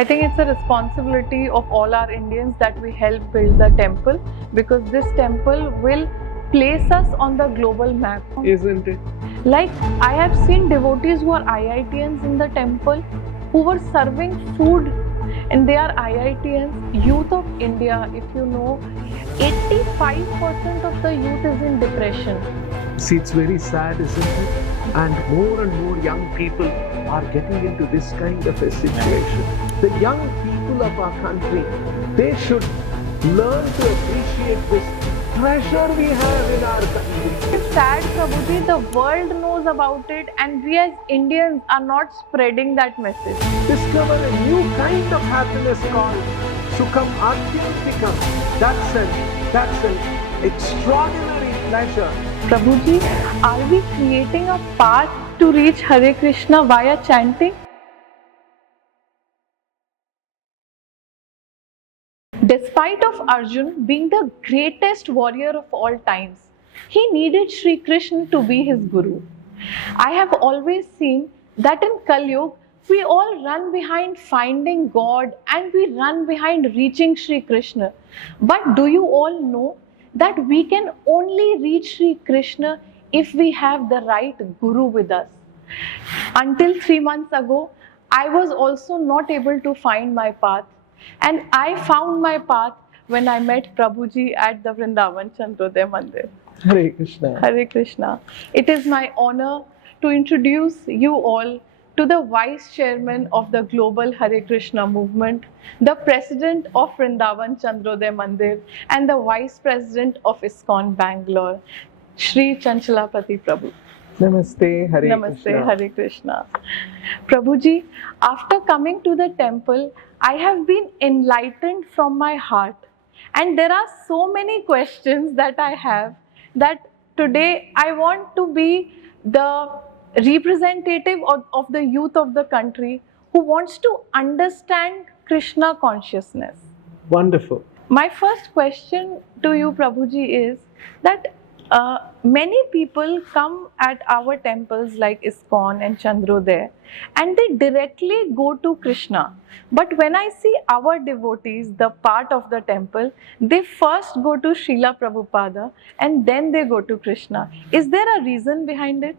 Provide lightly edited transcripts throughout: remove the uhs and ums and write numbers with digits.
I think it's a responsibility of all our Indians that we help build the temple, because this temple will place us on the global map. Isn't it? Like, I have seen devotees who are IITians in the temple who were serving food, and they are IITians. Youth of India, if you know, 85% of the youth is in depression. See, it's very sad, isn't it? And more young people are getting into this kind of a situation. The young people of our country, they should learn to appreciate this treasure we have in our country. It's sad, Prabhuji, the world knows about it and we as Indians are not spreading that message. Discover a new kind of happiness called Sukham Atyantikam. That's an extraordinary pleasure. Prabhuji, are we creating a path to reach Hare Krishna via chanting? Despite of Arjun being the greatest warrior of all times, he needed Sri Krishna to be his guru. I have always seen that in Kali Yuga, we all run behind finding God and we run behind reaching Sri Krishna. But do you all know that we can only reach Sri Krishna if we have the right guru with us? Until 3 months ago, I was also not able to find my path. And I found my path when I met Prabhuji at the Vrindavan Chandrodaya Mandir. Hare Krishna. Hare Krishna. It is my honor to introduce you all to the Vice Chairman of the Global Hare Krishna Movement, the President of Vrindavan Chandrodaya Mandir, and the Vice President of ISKCON Bangalore, Shri Chanchalapathi Prabhu. Namaste, Hare Namaste, Krishna. Hare Krishna. Prabhuji, after coming to the temple, I have been enlightened from my heart. And there are so many questions that I have that today I want to be the representative of the youth of the country who wants to understand Krishna consciousness. Wonderful. My first question to you, Prabhuji, is that many people come at our temples like ISKCON and Chandrodaya and they directly go to Krishna. But when I see our devotees, the part of the temple, they first go to Srila Prabhupada and then they go to Krishna. Is there a reason behind it?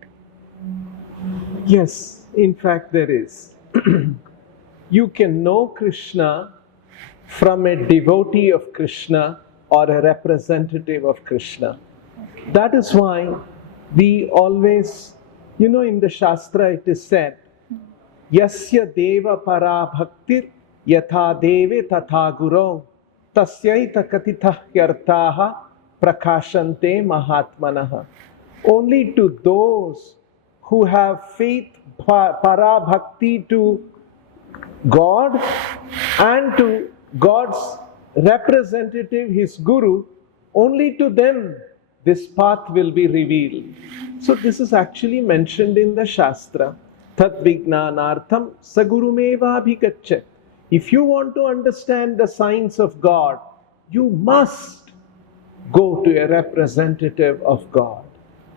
Yes, in fact there is. You can know Krishna from a devotee of Krishna or a representative of Krishna. That is why we always, in the Shastra it is said, Yasya deva para bhaktir yatha deve tatha guru tasyaita katitah yartaha prakashante mahatmanaha. Only to those who have faith, para bhakti to God and to God's representative, his guru, only to them this path will be revealed. So this is actually mentioned in the Shastra. Tat vijnanartham sagurumeva bhigachat. If you want to understand the science of God, you must go to a representative of God.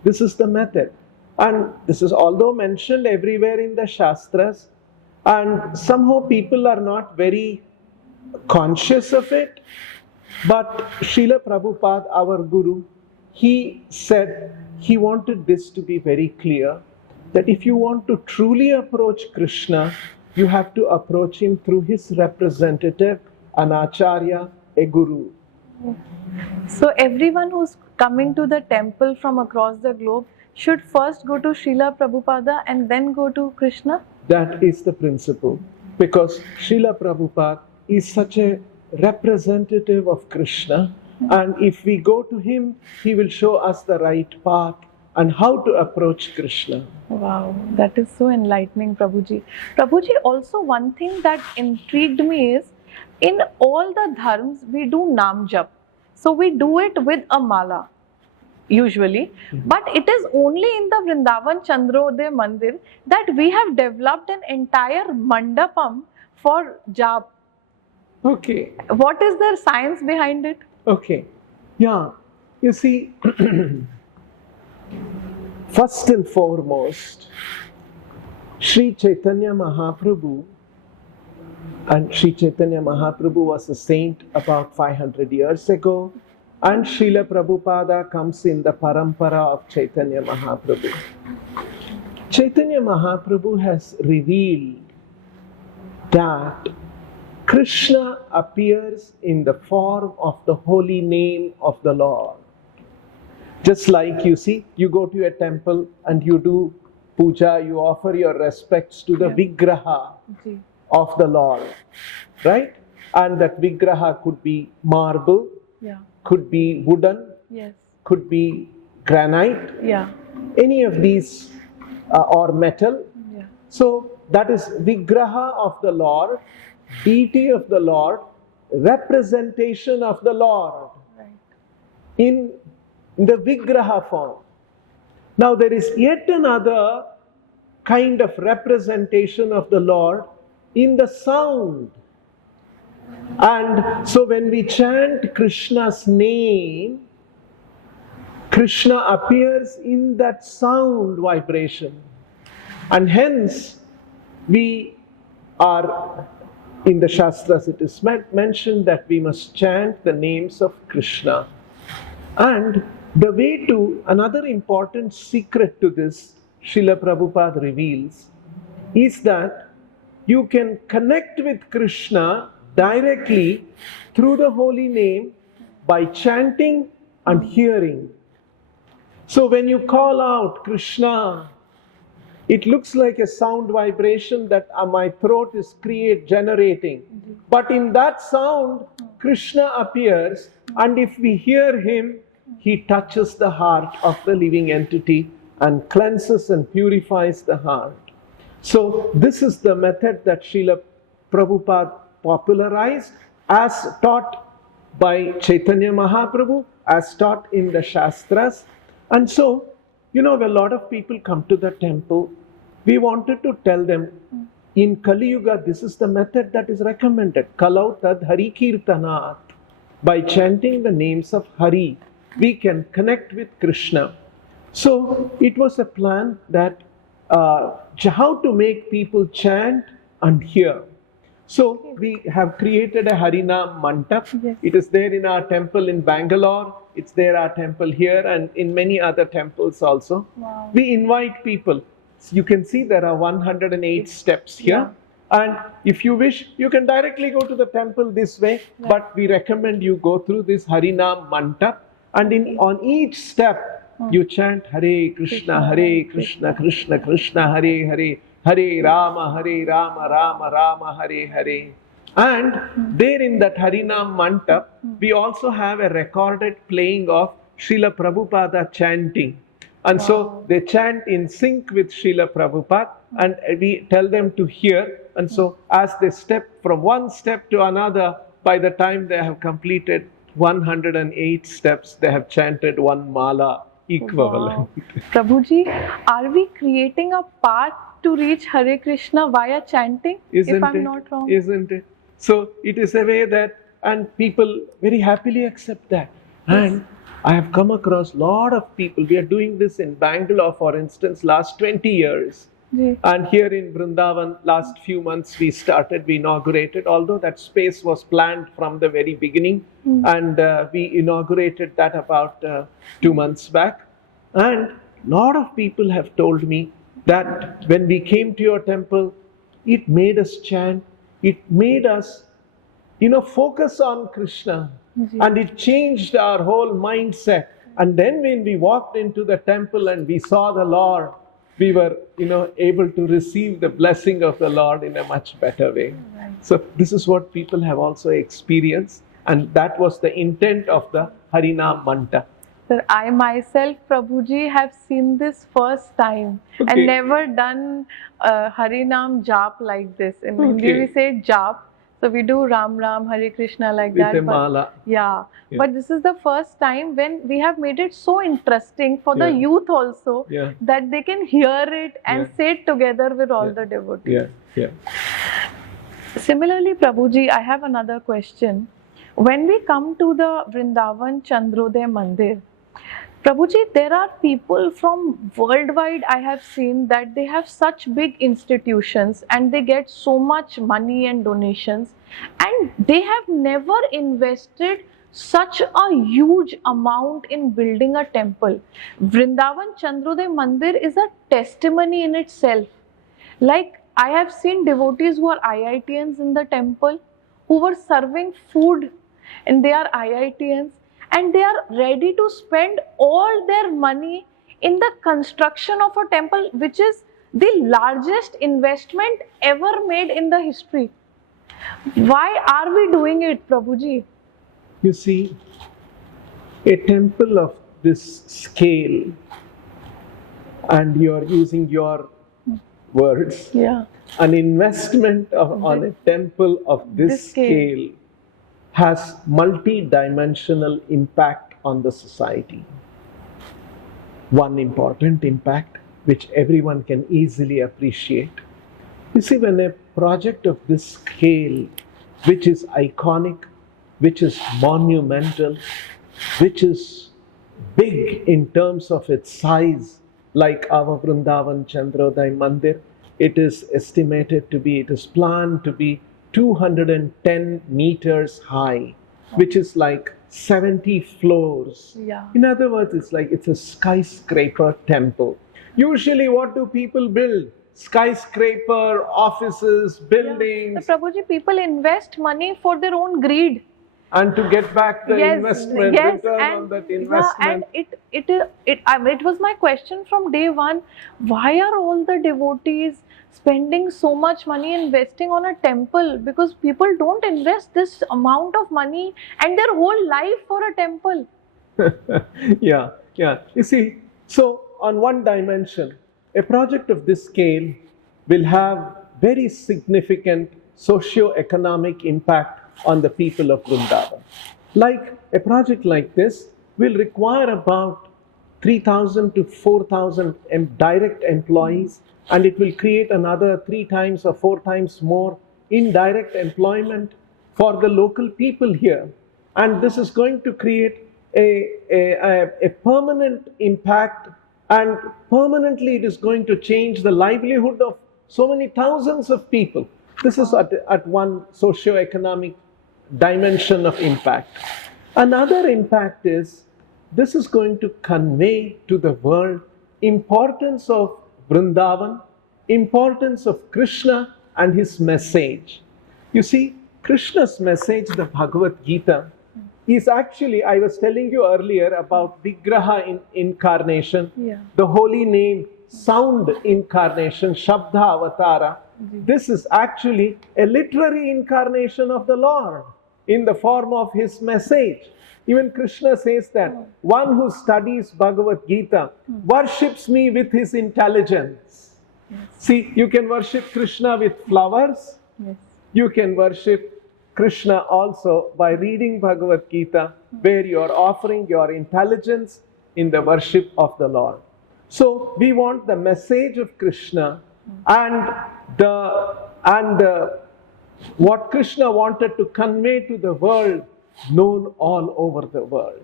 This is the method. And this is although mentioned everywhere in the Shastras, and somehow people are not very conscious of it. But Srila Prabhupada, our Guru, he said he wanted this to be very clear, that if you want to truly approach Krishna, you have to approach him through his representative, an acharya, a guru. So everyone who's coming to the temple from across the globe should first go to Srila Prabhupada and then go to Krishna? That is the principle. Because Srila Prabhupada is such a representative of Krishna, and if we go to him, he will show us the right path and how to approach Krishna. Wow, that is so enlightening, Prabhuji. Prabhuji, also one thing that intrigued me is, in all the dharms, we do Naam Jap. So we do it with a mala, usually. But it is only in the Vrindavan Chandrodaya Mandir that we have developed an entire mandapam for jap. Okay. What is the science behind it? Okay. Yeah. You see, first and foremost, Sri Chaitanya Mahaprabhu And Sri Chaitanya Mahaprabhu was a saint about 500 years ago. And Srila Prabhupada comes in the parampara of Chaitanya Mahaprabhu. Chaitanya Mahaprabhu has revealed that Krishna appears in the form of the holy name of the Lord. Just like you see, you go to a temple and you do puja, you offer your respects to the Vigraha of the Lord, right? And that Vigraha could be marble, could be wooden, could be granite, any of these, or metal. So that is Vigraha of the Lord, deity of the Lord, representation of the Lord in the Vigraha form. Now there is yet another kind of representation of the Lord in the sound. And so when we chant Krishna's name, Krishna appears in that sound vibration. And hence, we are, in the Shastras it is mentioned that we must chant the names of Krishna. And the way to, another important secret to this, Srila Prabhupada reveals, is that you can connect with Krishna directly through the holy name by chanting and hearing. So when you call out Krishna, it looks like a sound vibration that my throat is generating. But in that sound, Krishna appears, and if we hear him, he touches the heart of the living entity and cleanses and purifies the heart. So this is the method that Srila Prabhupada popularized as taught by Chaitanya Mahaprabhu, as taught in the Shastras. And so, you know, a lot of people come to the temple. We wanted to tell them, in Kali Yuga, this is the method that is recommended. Kalau tad Hari Kirtanat. By chanting the names of Hari, we can connect with Krishna. So it was a plan that how to make people chant and hear. So we have created a Harinam Mandap. It is there in our temple in Bangalore. It's there our temple here and in many other temples also. We invite people. You can see there are 108 steps here. And if you wish, you can directly go to the temple this way. But we recommend you go through this Harinam Mandap. And on each step, you chant Hare Krishna, Krishna Krishna, Hare Hare, Hare Rama, Rama Rama, Hare Hare. And there in that Harinam Mandap, we also have a recorded playing of Srila Prabhupada chanting. And so they chant in sync with Srila Prabhupada, and we tell them to hear. And so as they step from one step to another, by the time they have completed 108 steps, they have chanted one mala equivalent. Prabhuji, are we creating a path to reach Hare Krishna via chanting? If I'm not wrong. Isn't it? So it is a way that, and people very happily accept that. And I have come across a lot of people. We are doing this in Bangalore, for instance, last 20 years. And here in Vrindavan, last few months we inaugurated, although that space was planned from the very beginning. And we inaugurated that about 2 months back. And a lot of people have told me that when we came to your temple, it made us chant, it made us, focus on Krishna. And it changed our whole mindset. And then when we walked into the temple and we saw the Lord, we were, able to receive the blessing of the Lord in a much better way. So this is what people have also experienced. And that was the intent of the Harinam Mandap. Sir, I myself, Prabhuji, have seen this first time and never done Harinam Jap like this. In Hindi we say Jap. So we do Ram Ram, Hare Krishna like that. With a mala. But this is the first time when we have made it so interesting for the youth also that they can hear it and say it together with all the devotees. Similarly, Prabhuji, I have another question. When we come to the Vrindavan Chandrodaya Mandir, Prabhuji, there are people from worldwide, I have seen that they have such big institutions and they get so much money and donations, and they have never invested such a huge amount in building a temple. Vrindavan Chandroday Mandir is a testimony in itself. Like, I have seen devotees who are IITians in the temple, who were serving food, and they are IITians, and they are ready to spend all their money in the construction of a temple, which is the largest investment ever made in the history. Why are we doing it, Prabhuji? You see, a temple of this scale, and you're using your words, Yeah. an investment on a temple of this scale has multi-dimensional impact on the society. One important impact which everyone can easily appreciate. You see, when a project of this scale, which is iconic, which is monumental, which is big in terms of its size, like our Vrindavan Chandroday Mandir, it is estimated to be, it is planned to be 210 meters high, which is like 70 floors. Yeah. In other words, it's a skyscraper temple. Usually what do people build? Skyscraper, offices, buildings. Yeah. So, Prabhuji, people invest money for their own greed. And to get back the investment, return and, on that investment. Yeah, and it was my question from day one. Why are all the devotees spending so much money investing on a temple? Because people don't invest this amount of money and their whole life for a temple. Yeah. You see, so on one dimension, a project of this scale will have very significant socio-economic impact on the people of Vrindavan. Like a project like this will require about 3,000 to 4,000 direct employees, and it will create another 3 times or 4 times more indirect employment for the local people here. And this is going to create a permanent impact, and permanently it is going to change the livelihood of so many thousands of people. This is at one socio-economic dimension of impact. Another impact is this is going to convey to the world importance of Vrindavan, importance of Krishna and his message. You see, Krishna's message, the Bhagavad Gita, is actually, I was telling you earlier about Vigraha incarnation, the holy name, sound incarnation, Shabda Avatara. This is actually a literary incarnation of the Lord in the form of his message. Even Krishna says that one who studies Bhagavad Gita worships me with his intelligence. See, you can worship Krishna with flowers. You can worship Krishna also by reading Bhagavad Gita, where you are offering your intelligence in the worship of the Lord. So we want the message of Krishna and what Krishna wanted to convey to the world known all over the world.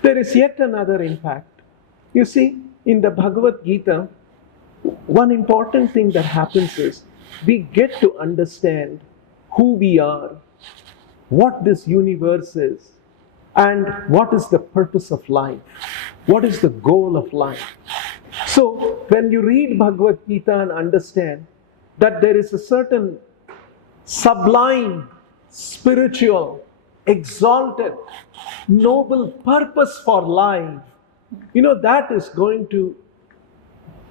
There is yet another impact. You see, in the Bhagavad Gita, one important thing that happens is we get to understand who we are, what this universe is, and what is the purpose of life, what is the goal of life. So when you read Bhagavad Gita and understand that there is a certain sublime, spiritual, exalted, noble purpose for life, that is going to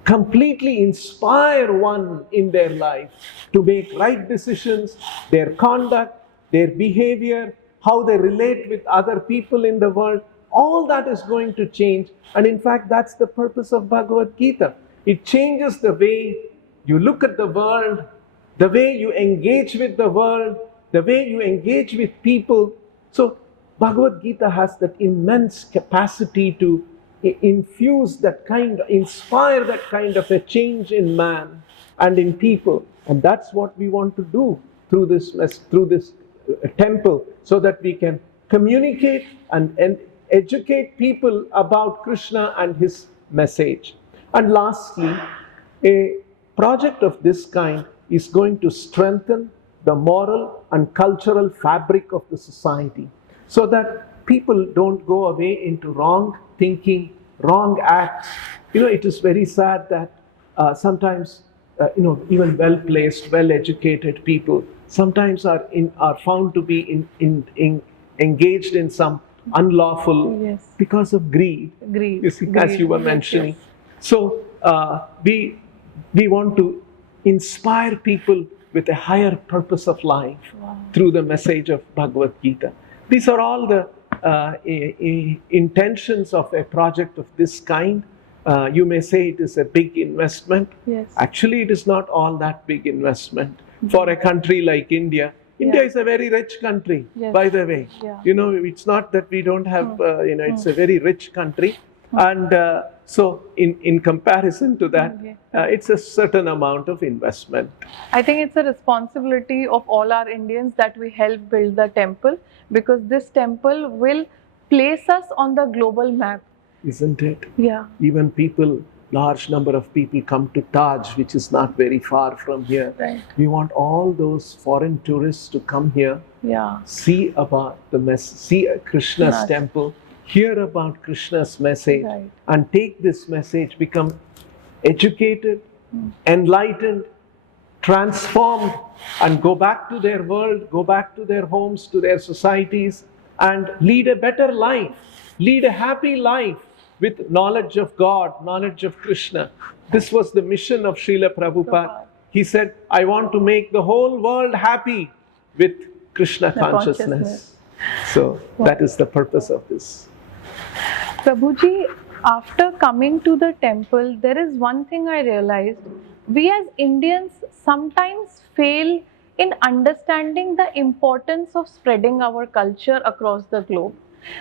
completely inspire one in their life to make right decisions, their conduct, their behavior, how they relate with other people in the world. All that is going to change. And in fact, that's the purpose of Bhagavad Gita. It changes the way you look at the world, the way you engage with the world, the way you engage with people. So Bhagavad Gita has that immense capacity to inspire that kind of a change in man and in people. And that's what we want to do through this temple, so that we can communicate and educate people about Krishna and his message. And lastly, a project of this kind is going to strengthen the moral and cultural fabric of the society so that people don't go away into wrong thinking, wrong acts. It is very sad that sometimes, even well-placed, well-educated people sometimes are found to be engaged in some unlawful because of greed. You see, as you were mentioning. So we want to inspire people with a higher purpose of life through the message of Bhagavad Gita. These are all the intentions of a project of this kind. You may say it is a big investment. Yes. Actually, it is not all that big investment. For a country like India, India is a very rich country, by the way. It's not that we don't have, it's a very rich country. And so in comparison to that, it's a certain amount of investment. I think it's a responsibility of all our Indians that we help build the temple, because this temple will place us on the global map. Isn't it? Yeah. Even large number of people come to Taj, which is not very far from here. Right. We want all those foreign tourists to come here, see about see Krishna's temple, hear about Krishna's message, and take this message, become educated, enlightened, transformed, and go back to their world, go back to their homes, to their societies, and lead a better life, lead a happy life with knowledge of God, knowledge of Krishna. This was the mission of Srila Prabhupada. He said, I want to make the whole world happy with Krishna consciousness. So that is the purpose of this. Prabhuji, after coming to the temple, there is one thing I realized. We as Indians sometimes fail in understanding the importance of spreading our culture across the globe.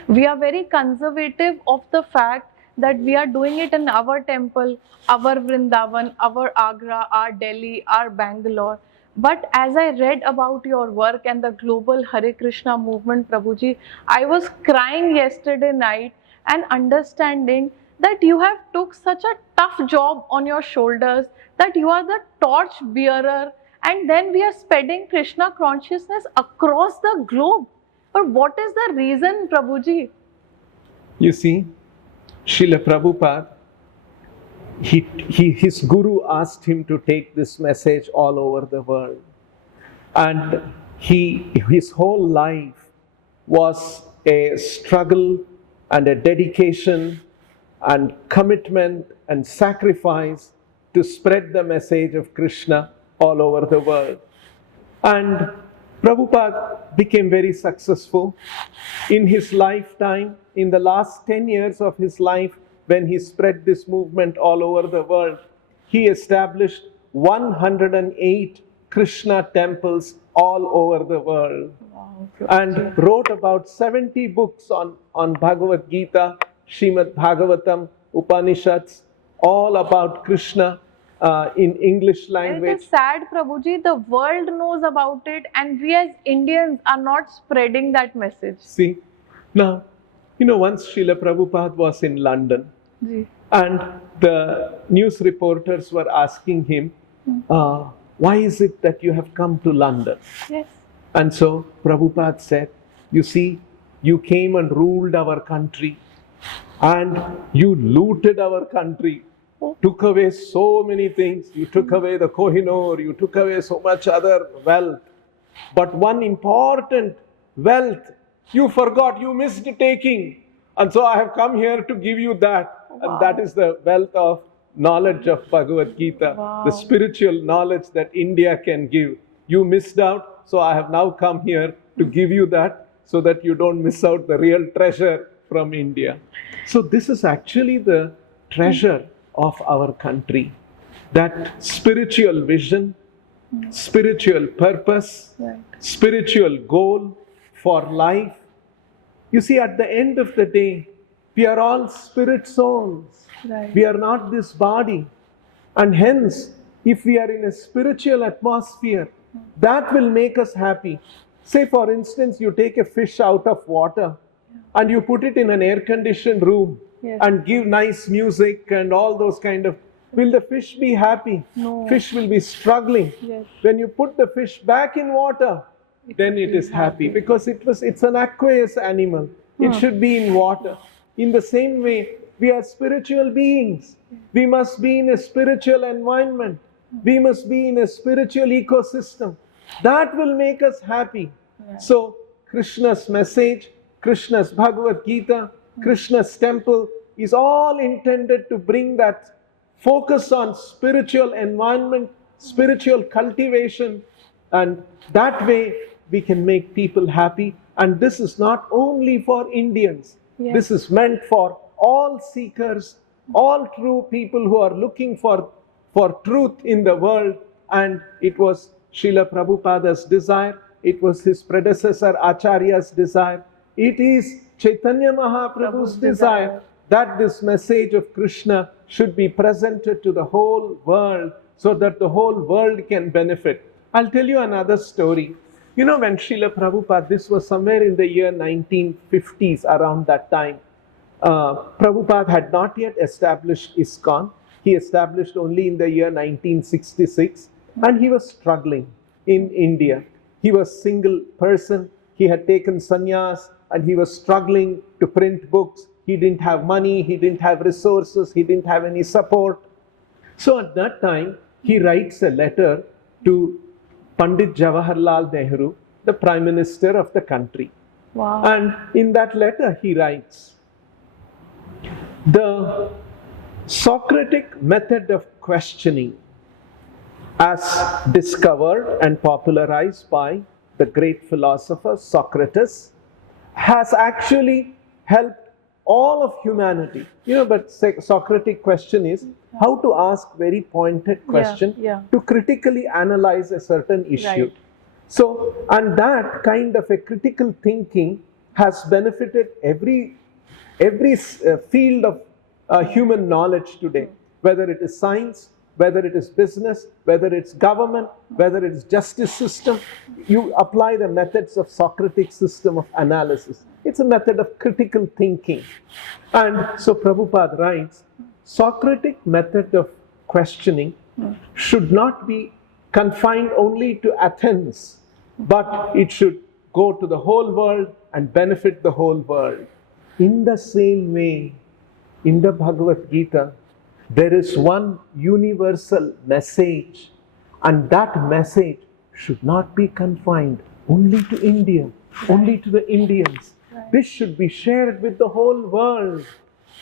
We are very conservative of the fact that we are doing it in our temple, our Vrindavan, our Agra, our Delhi, our Bangalore. But as I read about your work and the global Hare Krishna movement, Prabhuji, I was crying yesterday night and understanding that you have took such a tough job on your shoulders, that you are the torch bearer, and then we are spreading Krishna consciousness across the globe. But what is the reason, Prabhuji? You see, Srila Prabhupada, his guru asked him to take this message all over the world. And his whole life was a struggle and a dedication and commitment and sacrifice to spread the message of Krishna all over the world. And Prabhupada became very successful in his lifetime. In the last 10 years of his life, when he spread this movement all over the world, he established 108 Krishna temples all over the world. Wow, and wrote about 70 books on Bhagavad Gita, Srimad Bhagavatam, Upanishads, all about Krishna in English language. And it is sad, Prabhuji, the world knows about it and we as Indians are not spreading that message. See, now, once Srila Prabhupada was in London, and the news reporters were asking him, why is it that you have come to London? Yes. And so Prabhupada said, you see, you came and ruled our country, and you looted our country, took away so many things. You took away the Kohinoor, you took away so much other wealth. But one important wealth, you forgot, you missed taking. And so I have come here to give you that. Wow. And that is the wealth of knowledge of Bhagavad Gita, the spiritual knowledge that India can give. You missed out, so I have now come here to give you that, so that you don't miss out the real treasure from India. So this is actually the treasure of our country, that spiritual vision, spiritual purpose, spiritual goal for life. You see, at the end of the day, we are all spirit souls. We are not this body. And hence, if we are in a spiritual atmosphere, that will make us happy. Say, for instance, you take a fish out of water. and you put it in an air-conditioned room Yes. and give nice music and all those kind of, will the fish be happy? No. Fish will be struggling. Yes. When you put the fish back in water, then it is happy because it's an aqueous animal. It should be in water. In the same way, we are spiritual beings. We must be in a spiritual environment. We must be in a spiritual ecosystem. That will make us happy. So, Krishna's message, Krishna's Bhagavad Gita, Krishna's temple is all intended to bring that focus on spiritual environment, spiritual cultivation, and that way we can make people happy. And this is not only for Indians. Yes. This is meant for all seekers, all true people who are looking for truth in the world. And it was Srila Prabhupada's desire. It was his predecessor Acharya's desire. It is Chaitanya Mahaprabhu's desire that this message of Krishna should be presented to the whole world so that the whole world can benefit. I'll tell you another story. You know, when Srila Prabhupada, this was somewhere in the year 1950s, around that time, Prabhupada had not yet established ISKCON. He established only in the year 1966, and he was struggling in India. He was single person. He had taken sannyas, and he was struggling to print books. He didn't have money, he didn't have resources, he didn't have any support. So at that time, he writes a letter to Pandit Jawaharlal Nehru, the Prime Minister of the country. Wow. And in that letter, he writes, the Socratic method of questioning, as discovered and popularized by the great philosopher Socrates, has actually helped all of humanity. You know, but Socratic question is how to ask very pointed question to critically analyze a certain issue. Right. So, and that kind of a critical thinking has benefited every field of human knowledge today, whether it is science, whether it is business, whether it's government, whether it's justice system. You apply the methods of Socratic system of analysis. It's a method of critical thinking. And so Prabhupada writes, Socratic method of questioning should not be confined only to Athens, but it should go to the whole world and benefit the whole world. In the same way, in the Bhagavad Gita, there is one universal message, and that message should not be confined only to India, only to the Indians. This should be shared with the whole world.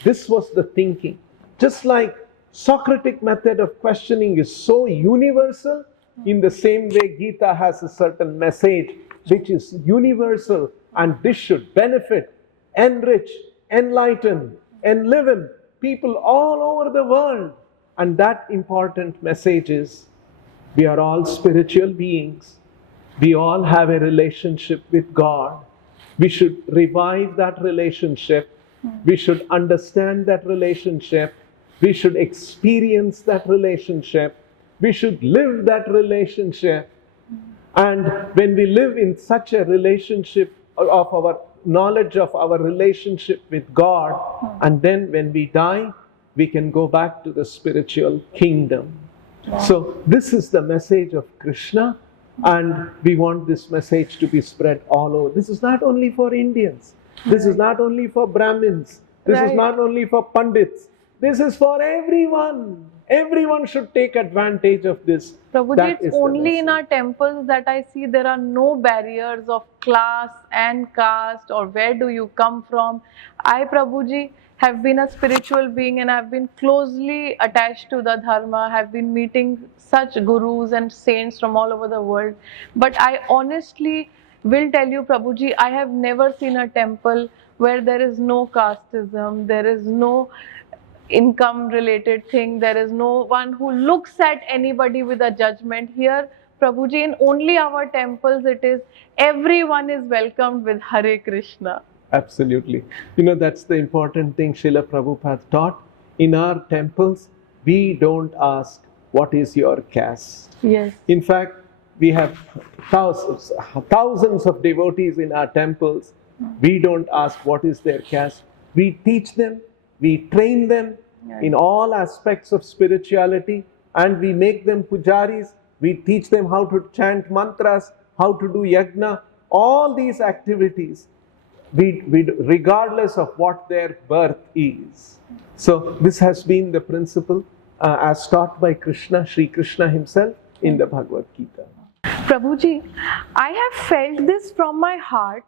This was the thinking. Just like Socratic method of questioning is so universal, in the same way Gita has a certain message which is universal, and this should benefit, enrich, enlighten, enliven people all over the world. And that important message is, we are all spiritual beings. We all have a relationship with God. We should revive that relationship. We should understand that relationship. We should experience that relationship. We should live that relationship. And when we live in such a relationship of our knowledge of our relationship with God, and then when we die, we can go back to the spiritual kingdom. Wow. So this is the message of Krishna, and we want this message to be spread all over. This is not only for Indians. This is not only for Brahmins. This is not only for Pandits. This is for everyone. Everyone should take advantage of this. Prabhuji, it's only in our temples that I see there are no barriers of class and caste or where do you come from. I, Prabhuji, have been a spiritual being and I've been closely attached to the dharma, have been meeting such gurus and saints from all over the world. But I honestly will tell you, Prabhuji, I have never seen a temple where there is no casteism, there is no income related thing, there is no one who looks at anybody with a judgment. Here, Prabhuji, in only our temples it is, everyone is welcomed with Hare Krishna. Absolutely. You know, that's the important thing Srila Prabhupada taught. In our temples, we don't ask, what is your caste? Yes. In fact, we have thousands of devotees in our temples. We don't ask what is their caste. We teach them, we train them in all aspects of spirituality, and we make them pujaris. We teach them how to chant mantras, how to do yajna, all these activities, regardless of what their birth is. So this has been the principle as taught by Krishna, Sri Krishna himself in the Bhagavad Gita. Prabhuji, I have felt this from my heart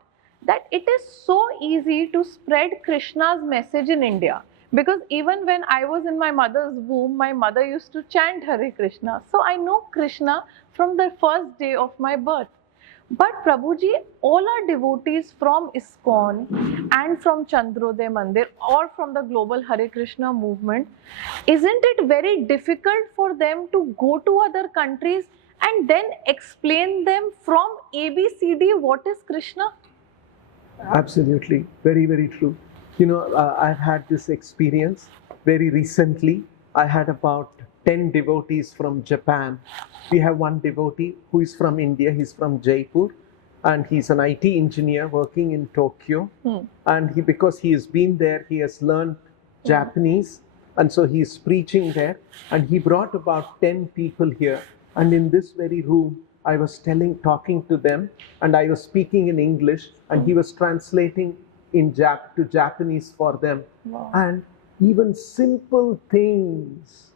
that it is so easy to spread Krishna's message in India. Because even when I was in my mother's womb, my mother used to chant Hare Krishna. So I know Krishna from the first day of my birth. But Prabhuji, all our devotees from ISKCON and from Chandrodaya Mandir or from the global Hare Krishna movement, isn't it very difficult for them to go to other countries and then explain them from ABCD what is Krishna? Absolutely, very, very true. You know, I've had this experience very recently. I had about 10 devotees from Japan. We have one devotee who is from India. He's from Jaipur, and he's an IT engineer working in Tokyo. And because he has been there, he has learned Japanese, and so he is preaching there. And he brought about 10 people here. And in this very room, I was talking to them, and I was speaking in English, and he was translating to Japanese for them. Wow. And even simple things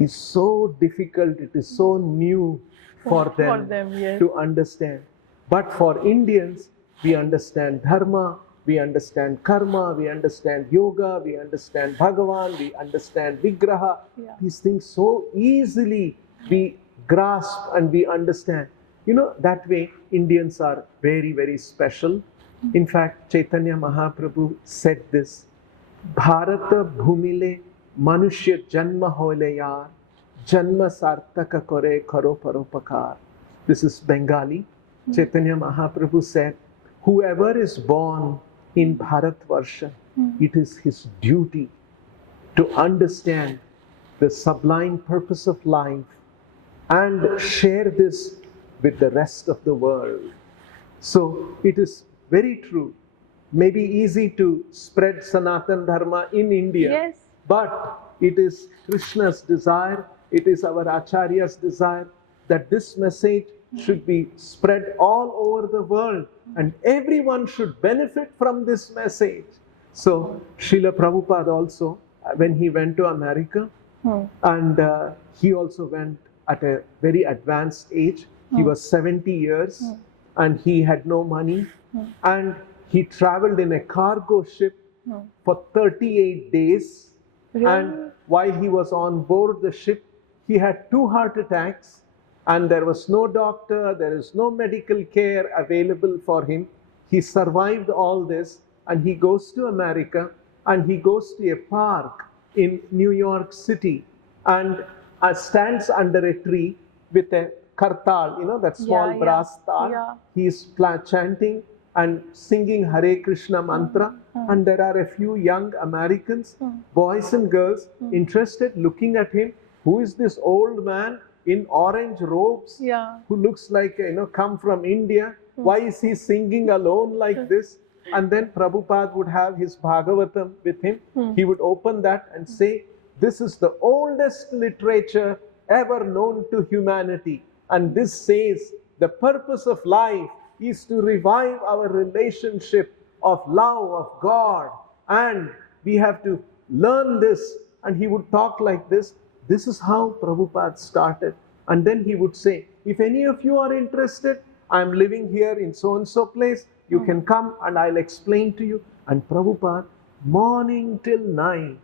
is so difficult, it is so new for them, yes. to understand. But for Indians, we understand dharma, we understand karma, we understand yoga, we understand Bhagavan, we understand Vigraha. These things so easily we grasp and we understand. You know, that way Indians are very, very special. In fact, Chaitanya Mahaprabhu said this, Bharata bhumile manushya janma hole yaar, janma sartaka kore karo paropakar. This is Bengali. Chaitanya Mahaprabhu said, whoever is born in Bharatvarsha, it is his duty to understand the sublime purpose of life and share this with the rest of the world. So it is very true. Maybe easy to spread Sanatan Dharma in India, Yes. but it is Krishna's desire, it is our Acharya's desire that this message should be spread all over the world and everyone should benefit from this message. So Srila Prabhupada also, when he went to America, and he also went at a very advanced age. He was 70 years and he had no money, and he traveled in a cargo ship for 38 days. Really? And while he was on board the ship, he had 2 heart attacks, and there was no doctor, there is no medical care available for him. He survived all this, and he goes to America, and he goes to a park in New York City, and stands under a tree with a kartal, you know, that small brass tal. He is chanting and singing Hare Krishna mantra, and there are a few young Americans, boys and girls, interested, looking at him. Who is this old man in orange robes, who looks like, come from India? Why is he singing alone like this? And then Prabhupada would have his Bhagavatam with him. He would open that and say, this is the oldest literature ever known to humanity. And this says the purpose of life is to revive our relationship of love of God. And we have to learn this. And he would talk like this. This is how Prabhupada started. And then he would say, if any of you are interested, I'm living here in so-and-so place. You can come and I'll explain to you. And Prabhupada, morning till night,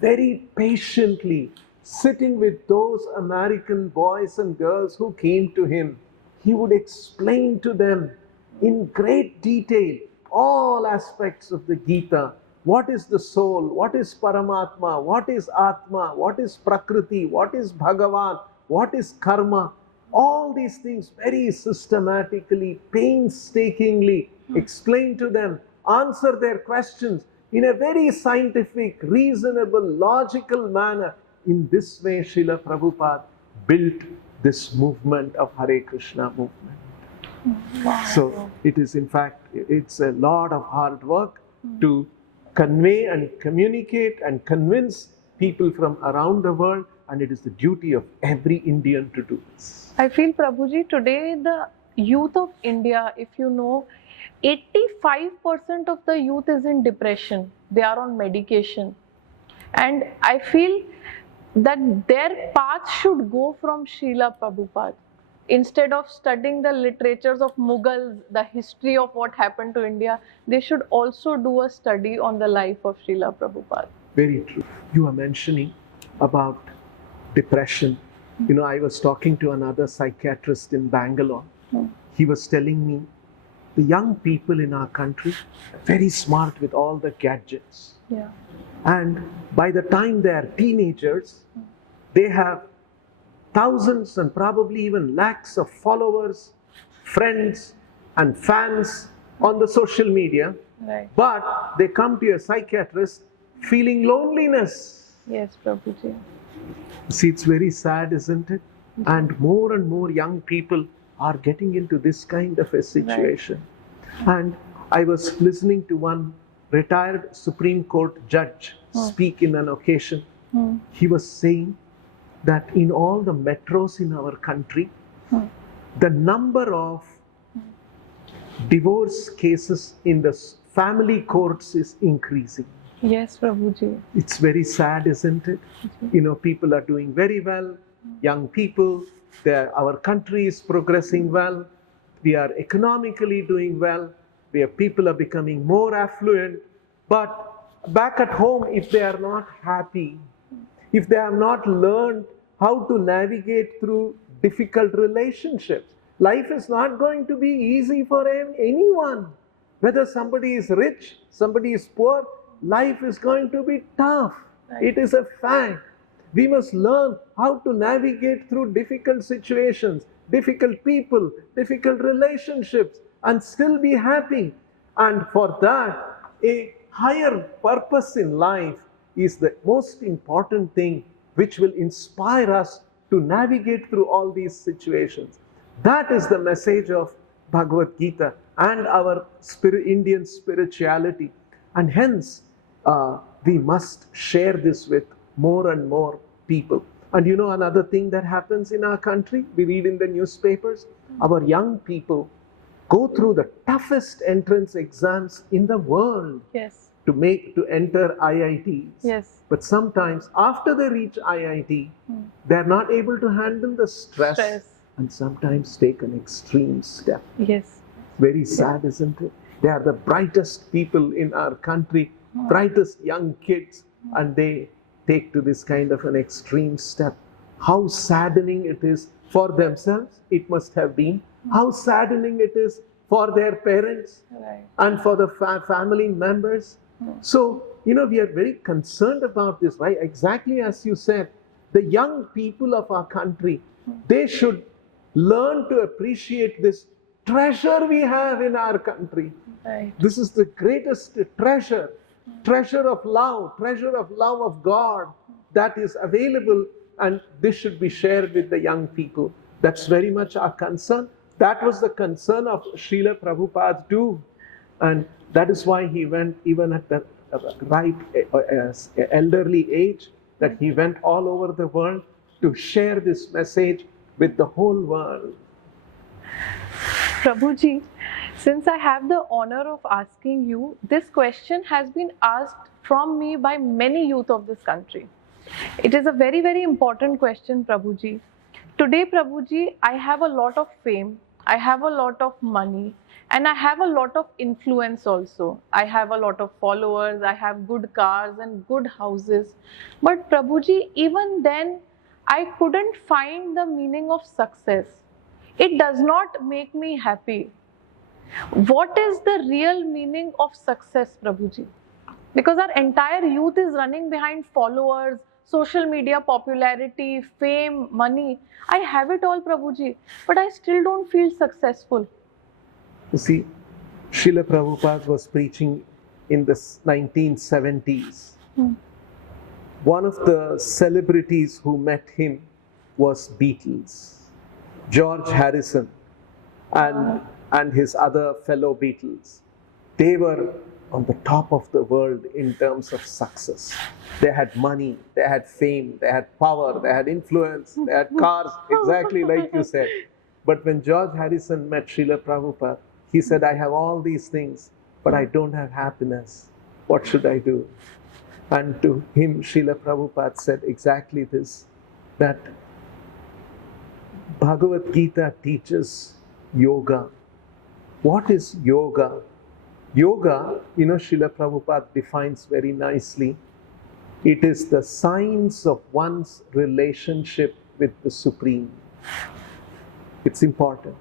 very patiently, sitting with those American boys and girls who came to him, he would explain to them in great detail all aspects of the Gita. What is the soul? What is Paramatma? What is Atma? What is Prakriti? What is Bhagavan? What is Karma? All these things very systematically, painstakingly explain to them, answer their questions in a very scientific, reasonable, logical manner. In this way, Srila Prabhupada built this movement of Hare Krishna movement. So it is, in fact, it's a lot of hard work to convey and communicate and convince people from around the world, and it is the duty of every Indian to do this. I feel, Prabhuji, today the youth of India, if you know, 85% of the youth is in depression. They are on medication. And I feel that their path should go from Srila Prabhupada. Instead of studying the literatures of Mughals, the history of what happened to India, they should also do a study on the life of Srila Prabhupada. Very true. You are mentioning about depression. You know, I was talking to another psychiatrist in Bangalore. He was telling me the young people in our country are very smart with all the gadgets. Yeah. And by the time they are teenagers, they have thousands and probably even lakhs of followers, friends and fans on the social media. Right. But they come to a psychiatrist feeling loneliness. Yes, Prabhuji. See, it's very sad, isn't it? And more young people are getting into this kind of a situation. Right. And I was listening to one retired Supreme Court judge speak in an occasion. He was saying that in all the metros in our country, the number of divorce cases in the family courts is increasing. Yes, Prabhuji. It's very sad, isn't it? You know, people are doing very well, young people, our country is progressing well, we are economically doing well, people are becoming more affluent, but back at home, if they are not happy, if they have not learned how to navigate through difficult relationships, life is not going to be easy for anyone. Whether somebody is rich, somebody is poor, life is going to be tough. Right. It is a fact. We must learn how to navigate through difficult situations, difficult people, difficult relationships, and still be happy. And for that, a higher purpose in life is the most important thing which will inspire us to navigate through all these situations. That is the message of Bhagavad Gita and our Indian spirituality. And hence, we must share this with more and more people. And you know another thing that happens in our country, we read in the newspapers, our young people go through the toughest entrance exams in the world. Yes. To enter IITs. Yes. But sometimes after they reach IIT, they are not able to handle the stress and sometimes take an extreme step. Yes. Very sad, isn't it? They are the brightest people in our country, brightest young kids, and they take to this kind of an extreme step. How saddening it is for themselves, it must have been. How saddening it is for their parents and for the family members. So, you know, we are very concerned about this, right? Exactly as you said, the young people of our country, they should learn to appreciate this treasure we have in our country. Right. This is the greatest treasure of love of God that is available, and this should be shared with the young people. That's very much our concern. That was the concern of Srila Prabhupada too. And that is why he went, even at the ripe elderly age, that he went all over the world to share this message with the whole world. Prabhuji, since I have the honor of asking you, this question has been asked from me by many youth of this country. It is a very, very important question, Prabhuji. Today, Prabhuji, I have a lot of fame, I have a lot of money, and I have a lot of influence also. I have a lot of followers, I have good cars and good houses. But Prabhuji, even then, I couldn't find the meaning of success. It does not make me happy. What is the real meaning of success, Prabhuji? Because our entire youth is running behind followers, social media popularity, fame, money. I have it all, Prabhuji, but I still don't feel successful. You see, Srila Prabhupada was preaching in the 1970s. One of the celebrities who met him was Beatles, George Harrison. And and his other fellow Beatles, they were on the top of the world in terms of success. They had money, they had fame, they had power, they had influence, they had cars, exactly like you said. But when George Harrison met Srila Prabhupada, he said, I have all these things, but I don't have happiness. What should I do? And to him, Srila Prabhupada said exactly this, that Bhagavad Gita teaches yoga. What is yoga? Yoga, Srila Prabhupada defines very nicely. It is the science of one's relationship with the Supreme. It's important.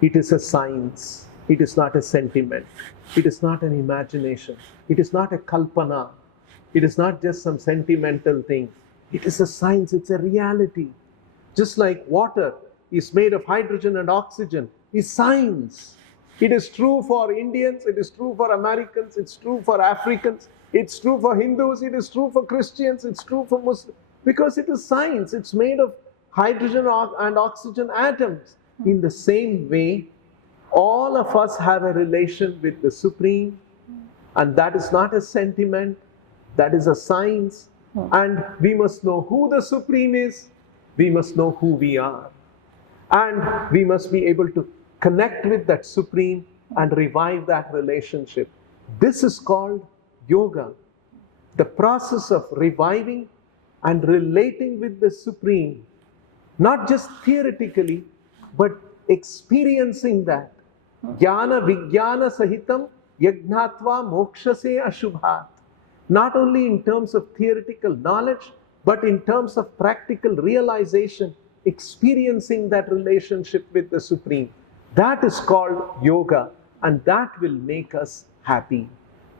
It is a science. It is not a sentiment. It is not an imagination. It is not a kalpana. It is not just some sentimental thing. It is a science. It's a reality. Just like water is made of hydrogen and oxygen, is science. It is true for Indians, it is true for Americans, it's true for Africans, it's true for Hindus, it is true for Christians, it's true for Muslims. Because it is science, it's made of hydrogen and oxygen atoms. In the same way, all of us have a relation with the Supreme, and that is not a sentiment, that is a science. And we must know who the Supreme is, we must know who we are. And we must be able to connect with that Supreme and revive that relationship. This is called yoga. The process of reviving and relating with the Supreme, not just theoretically, but experiencing that. Jnana vijnana sahitam yajnatva mokshase ashubhat. Not only in terms of theoretical knowledge, but in terms of practical realization, experiencing that relationship with the Supreme. That is called yoga, and that will make us happy.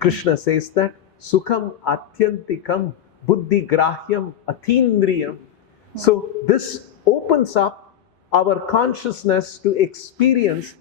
Krishna says that, Sukham atyantikam buddhi grahyam atindriyam. So this opens up our consciousness to experience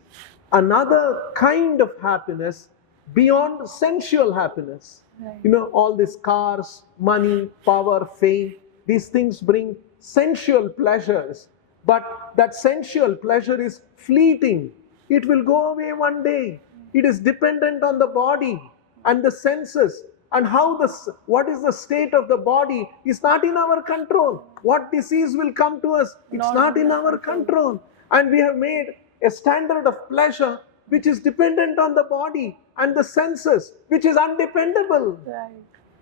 another kind of happiness beyond sensual happiness. Right. All these cars, money, power, fame, these things bring sensual pleasures. But that sensual pleasure is fleeting. It will go away one day. It is dependent on the body and the senses. And what is the state of the body is not in our control. What disease will come to us, it's not in our control. And we have made a standard of pleasure which is dependent on the body and the senses, which is undependable. Right.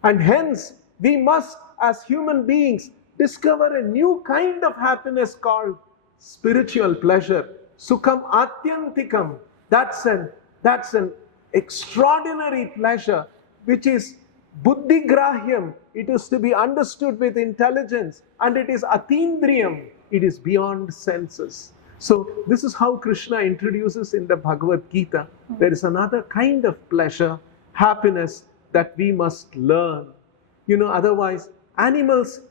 And hence, we must, as human beings, discover a new kind of happiness called spiritual pleasure. Sukham atyantikam. That's an extraordinary pleasure, which is buddhi grahyam. It is to be understood with intelligence, and it is atindriyam. It is beyond senses. So this is how Krishna introduces in the Bhagavad Gita. There is another kind of pleasure, happiness that we must learn. Otherwise, animals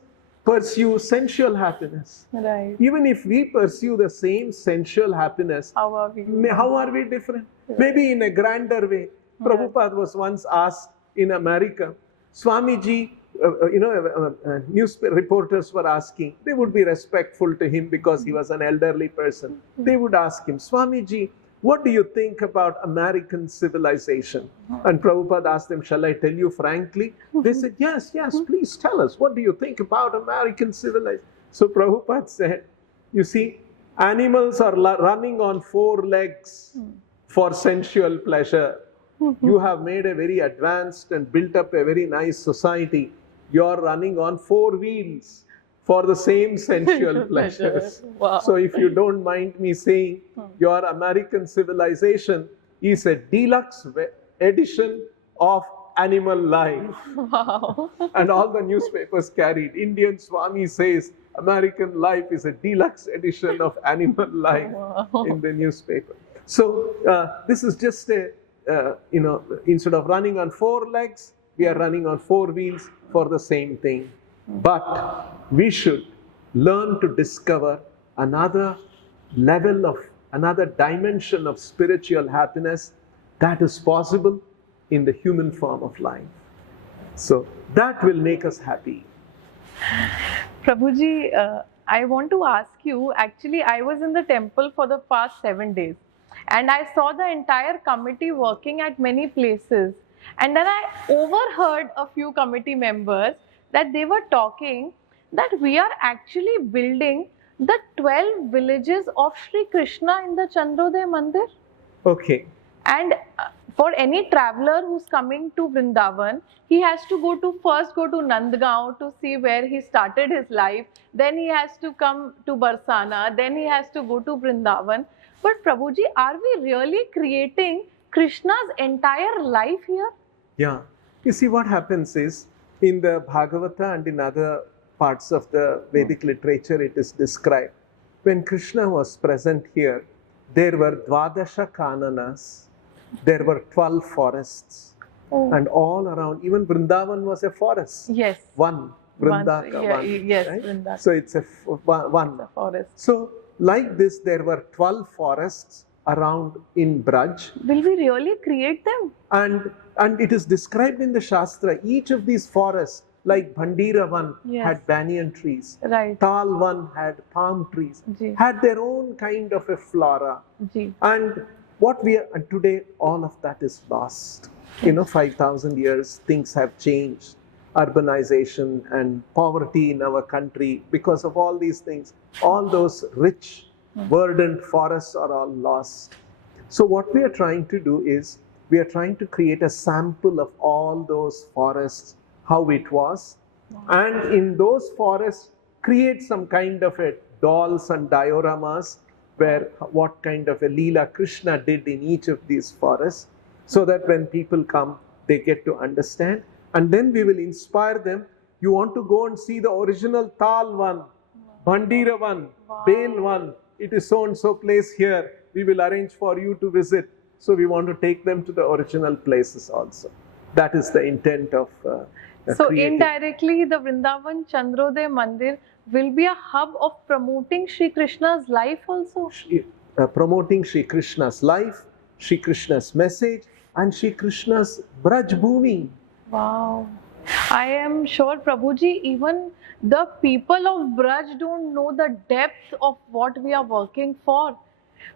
pursue sensual happiness. Right. Even if we pursue the same sensual happiness, how are we different? Right. Maybe in a grander way. Yeah. Prabhupada was once asked in America, Swamiji, newspaper reporters were asking, they would be respectful to him because he was an elderly person. They would ask him, Swamiji, what do you think about American civilization? And Prabhupada asked them, shall I tell you frankly? They said, yes, please tell us. What do you think about American civilization? So Prabhupada said, you see, animals are running on 4 legs for sensual pleasure. You have made a very advanced and built up a very nice society. You are running on 4 wheels for the same sensual pleasures. Wow. So if you don't mind me saying, your American civilization is a deluxe edition of animal life. Wow. And all the newspapers carried, Indian Swami says, American life is a deluxe edition of animal life. Wow. In the newspaper. So this is just instead of running on 4 legs, we are running on 4 wheels for the same thing. But we should learn to discover another level of, another dimension of spiritual happiness that is possible in the human form of life. So that will make us happy. Prabhuji, I want to ask you, actually I was in the temple for the past 7 days. and I saw the entire committee working at many places. And then I overheard a few committee members that they were talking that we are actually building the 12 villages of Sri Krishna in the Chandrodaya Mandir. Okay. And for any traveler who's coming to Vrindavan, he has to first go to Nandgaon to see where he started his life. Then he has to come to Barsana. Then he has to go to Vrindavan. But Prabhuji, are we really creating Krishna's entire life here? Yeah. You see, what happens is, in the Bhagavata and in other parts of the Vedic literature, it is described. When Krishna was present here, there were Dvadasha Kananas, there were 12 forests, and all around, even Vrindavan was a forest. Yes. One. Vrindaka, Yeah, one. yes, Right? Vrindaka. So it's a one. The forest. So, like this, there were 12 forests around in Braj. Will we really create them? And it is described in the Shastra, each of these forests, like Bhandira one Yes. had banyan trees, Right. Tal one had palm trees, Ji. had their own kind of a flora. Ji. And and today, all of that is lost. 5,000 years, things have changed. Urbanization and poverty in our country, because of all these things, all those rich, verdant forests are all lost. So what we are trying to do is, we are trying to create a sample of all those forests, how it was, and in those forests, create some kind of a dolls and dioramas, where what kind of a Leela Krishna did in each of these forests, so that when people come, they get to understand. And then we will inspire them. You want to go and see the original Tal one, Bhandira one, Bel one. It is so and so place here. We will arrange for you to visit. So we want to take them to the original places also. That is the intent of So creating. indirectly, the Vrindavan Chandrodaya Mandir will be a hub of promoting Sri Krishna's life also. Promoting Sri Krishna's life, Sri Krishna's message, and Sri Krishna's Braj Bhumi. Wow. I am sure, Prabhuji, even the people of Braj don't know the depth of what we are working for.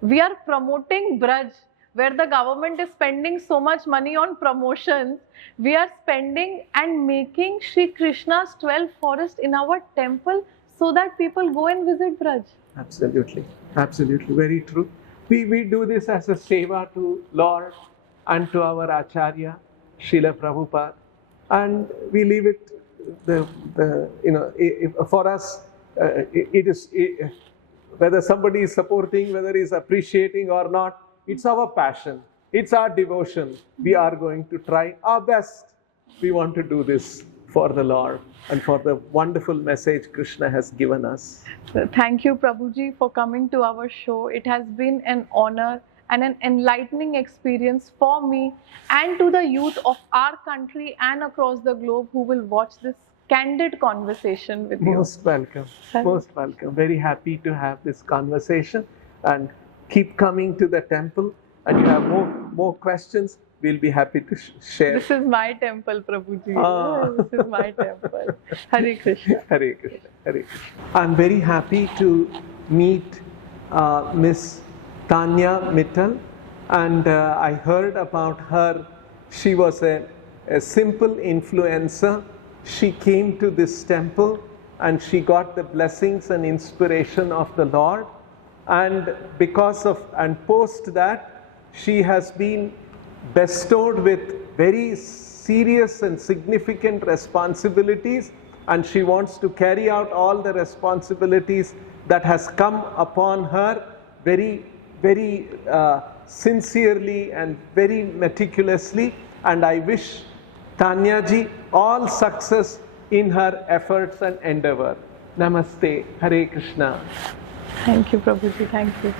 We are promoting Braj, where the government is spending so much money on promotions. We are spending and making Sri Krishna's 12 forests in our temple so that people go and visit Braj. Absolutely, absolutely, very true. We do this as a seva to Lord and to our Acharya, Srila Prabhupada, and we leave it. For us, it is whether somebody is supporting, whether he is appreciating or not. It's our passion. It's our devotion. We are going to try our best. We want to do this for the Lord and for the wonderful message Krishna has given us. So thank you, Prabhuji, for coming to our show. It has been an honor and an enlightening experience for me and to the youth of our country and across the globe who will watch this candid conversation with you. Most welcome. Most welcome. Very happy to have this conversation, and keep coming to the temple. And you have more questions, we'll be happy to share. This is my temple, Prabhuji. Ah. This is my temple. Hare Krishna. Hare Krishna. Hare Krishna. I'm very happy to meet Miss Tanya Mittal, and I heard about her. She was a simple influencer. She came to this temple and she got the blessings and inspiration of the Lord, and post that, she has been bestowed with very serious and significant responsibilities, and she wants to carry out all the responsibilities that has come upon her very, very sincerely and very meticulously. And I wish Tanya ji all success in her efforts and endeavor. Namaste. Hare Krishna. Thank you, Prabhuji. Thank you.